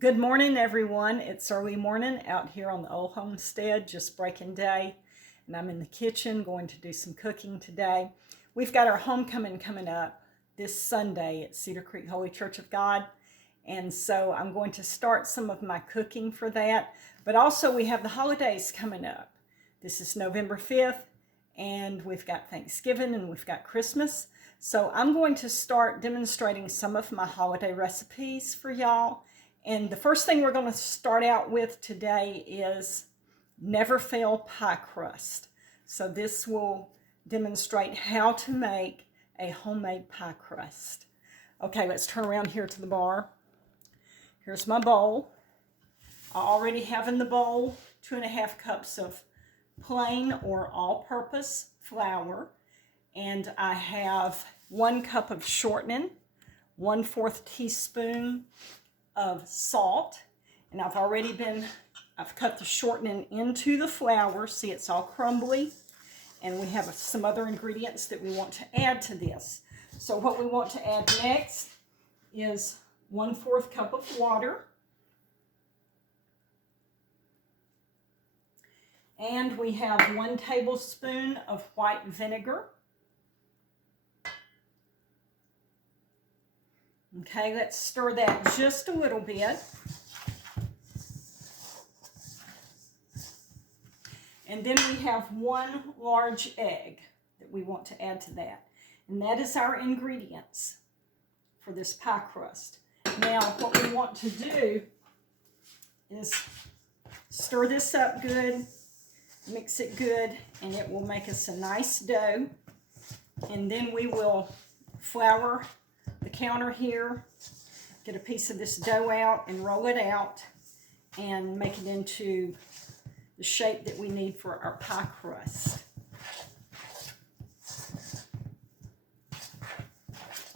Good morning, everyone. It's early morning out here on the old homestead, just breaking day. And I'm in the kitchen going to do some cooking today. We've got our homecoming coming up this Sunday at Cedar Creek Holy Church of God. And so I'm going to start some of my cooking for that. But also we have the holidays coming up. This is November 5th, and we've got Thanksgiving and we've got Christmas. So I'm going to start demonstrating some of my holiday recipes for y'all. And the first thing we're going to start out with today is never fail pie crust. So this will demonstrate how to make a homemade pie crust. Okay, let's turn around here to the bar. Here's my bowl. I already have in the bowl 2.5 cups of plain or all-purpose flour, and I have 1 cup of shortening, 1/4 teaspoon of salt, and I've cut the shortening into the flour. See, it's all crumbly, and we have some other ingredients that we want to add to this. So what we want to add next is 1/4 cup of water, and we have 1 tablespoon of white vinegar. Okay, let's stir that just a little bit. And then we have 1 large egg that we want to add to that. And that is our ingredients for this pie crust. Now, what we want to do is stir this up good, mix it good, and it will make us a nice dough. And then we will flour the counter here, get a piece of this dough out and roll it out and make it into the shape that we need for our pie crust.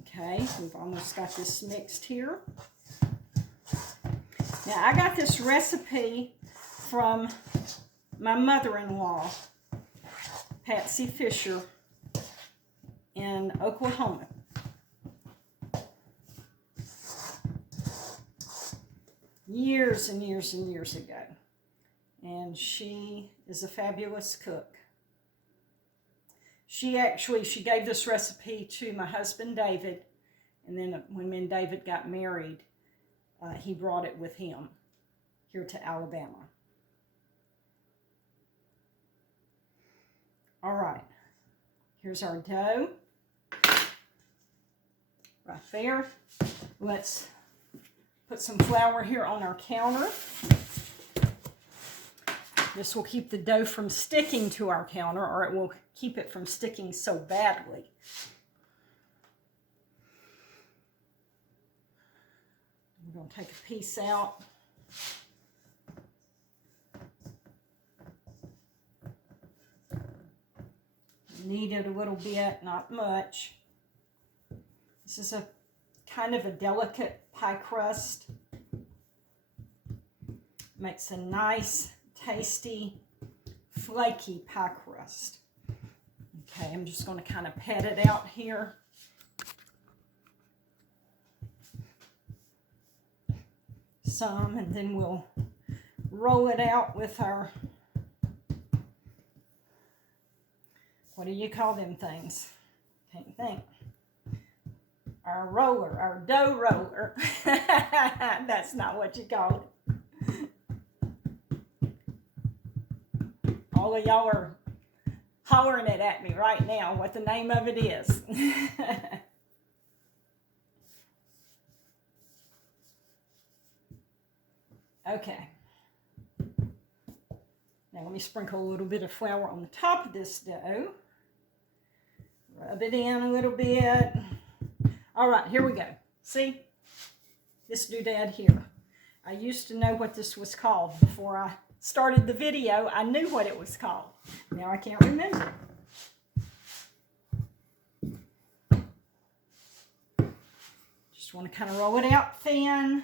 Okay, we've almost got this mixed here. Now, I got this recipe from my mother-in-law, Patsy Fisher, in Oklahoma. Years and years and years ago. And she is a fabulous cook. She gave this recipe to my husband David, and then when me and David got married, he brought it with him here to Alabama. All right, here's our dough right there. Let's put some flour here on our counter. This will keep the dough from sticking to our counter, or it will keep it from sticking so badly. We're going to take a piece out. Knead it a little bit, not much. This is a kind of a delicate pie crust. Makes a nice, tasty, flaky pie crust. Okay, I'm just going to kind of pat it out here. Some, and then we'll roll it out with our, what do you call them things? Can't think. Our roller, our dough roller. That's not what you call it. All of y'all are hollering it at me right now what the name of it is. Okay. Now let me sprinkle a little bit of flour on the top of this dough. Rub it in a little bit. All right, here we go. See? This doodad here. I used to know what this was called. Before I started the video, I knew what it was called. Now I can't remember. Just want to kind of roll it out thin.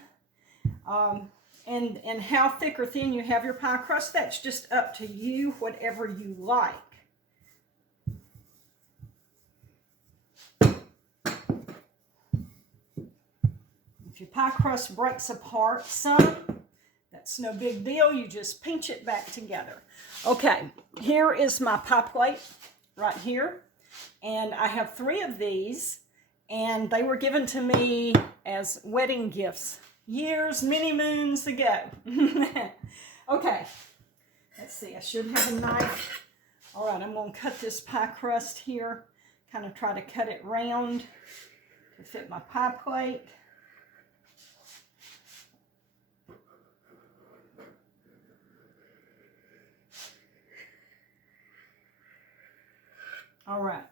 And how thick or thin you have your pie crust, that's just up to you, whatever you like. your pie crust breaks apart some, that's no big deal. You just pinch it back together. Okay, here is my pie plate right here. And I have 3 of these, and they were given to me as wedding gifts years, many moons ago. Okay, let's see. I should have a knife. All right, I'm going to cut this pie crust here. Kind of try to cut it round to fit my pie plate. All right.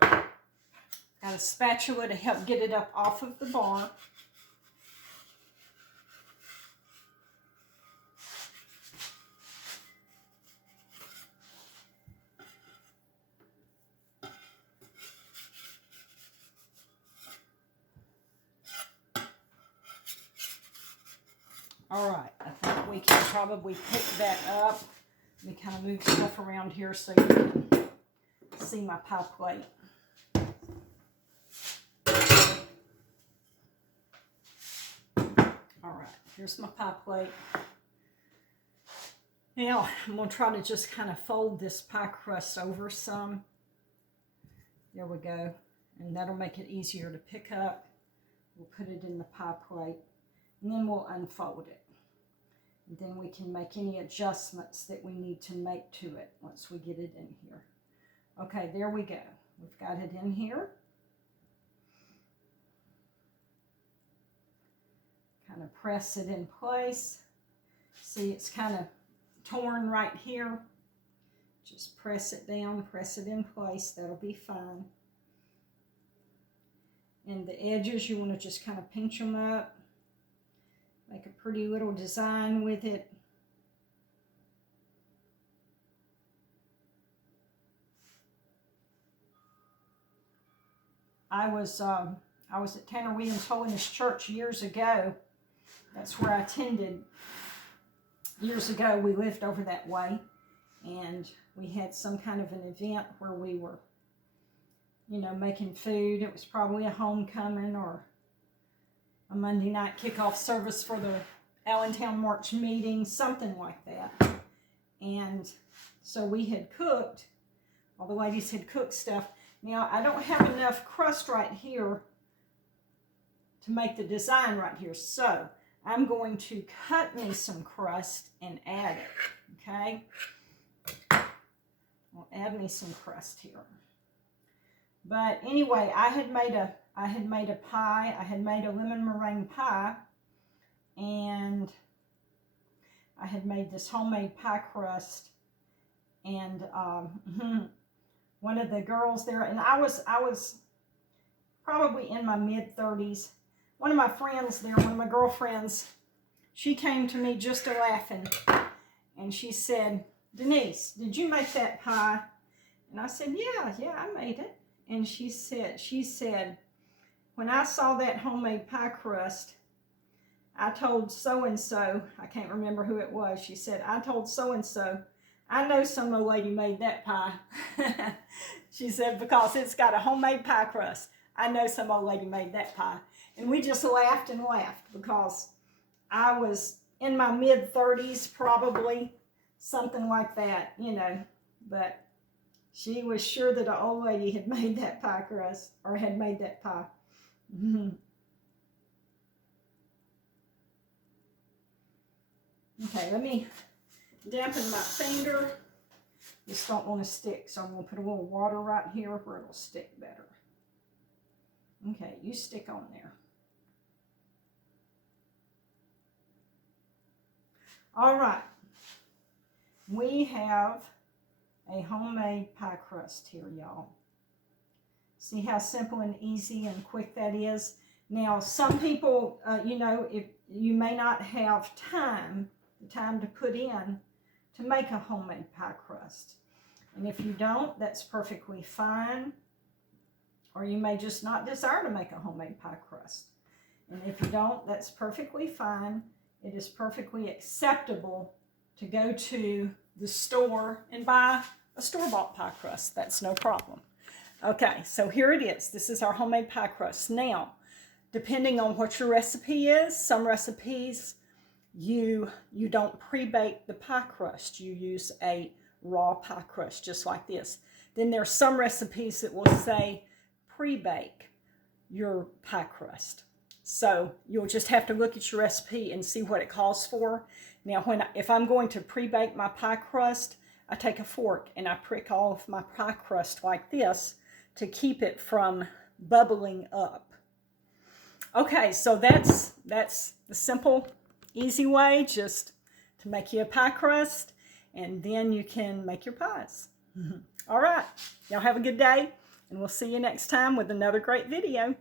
Got a spatula to help get it up off of the bar. All right, I think we can probably pick that up. Let me kind of move stuff around here so you can see my pie plate. All right, here's my pie plate. Now, I'm going to try to just kind of fold this pie crust over some. There we go. And that'll make it easier to pick up. We'll put it in the pie plate. And then we'll unfold it. And then we can make any adjustments that we need to make to it once we get it in here. Okay, there we go. We've got it in here. Kind of press it in place. See, it's kind of torn right here. Just press it down, press it in place. That'll be fine. And the edges, you want to just kind of pinch them up. Make a pretty little design with it. I was at Tanner Williams Holiness Church years ago. That's where I attended. Years ago, we lived over that way, and we had some kind of an event where we were, you know, making food. It was probably a homecoming or a Monday night kickoff service for the Allentown March meeting, something like that. And so we had cooked, all the ladies had cooked stuff. Now, I don't have enough crust right here to make the design right here, so I'm going to cut me some crust and add it, okay? I'll add me some crust here. But anyway, I had made a pie. I had made a lemon meringue pie, and I had made this homemade pie crust, and one of the girls there, and I was probably in my mid-30s. One of my friends there, one of my girlfriends, she came to me just a laughing, and she said, "Denise, did you make that pie?" And I said, yeah, I made it. And she said, "When I saw that homemade pie crust, I told so-and-so," I can't remember who it was, she said, "I told so-and-so, I know some old lady made that pie." She said, "Because it's got a homemade pie crust. I know some old lady made that pie." And we just laughed and laughed because I was in my mid-30s, probably, something like that, you know. But she was sure that an old lady had made that pie crust, or had made that pie. Okay, let me dampen my finger. Just don't want to stick, so I'm going to put a little water right here where it'll stick better. Okay, you stick on there. All right, we have a homemade pie crust here, y'all. See how simple and easy and quick that is? Now, some people, you know, if you may not have the time to put in to make a homemade pie crust. And if you don't, that's perfectly fine. Or you may just not desire to make a homemade pie crust. And if you don't, that's perfectly fine. It is perfectly acceptable to go to the store and buy a store-bought pie crust. That's no problem. Okay, so here it is. This is our homemade pie crust. Now, depending on what your recipe is. Some recipes you don't pre-bake the pie crust. You use a raw pie crust just like this. Then there's some recipes that will say pre-bake your pie crust. So you'll just have to look at your recipe and see what it calls for. Now, if I'm going to pre-bake my pie crust, I take a fork and I prick off my pie crust like this to keep it from bubbling up. Okay, so that's the simple, easy way just to make you a pie crust, and then you can make your pies. All right, y'all have a good day, and we'll see you next time with another great video.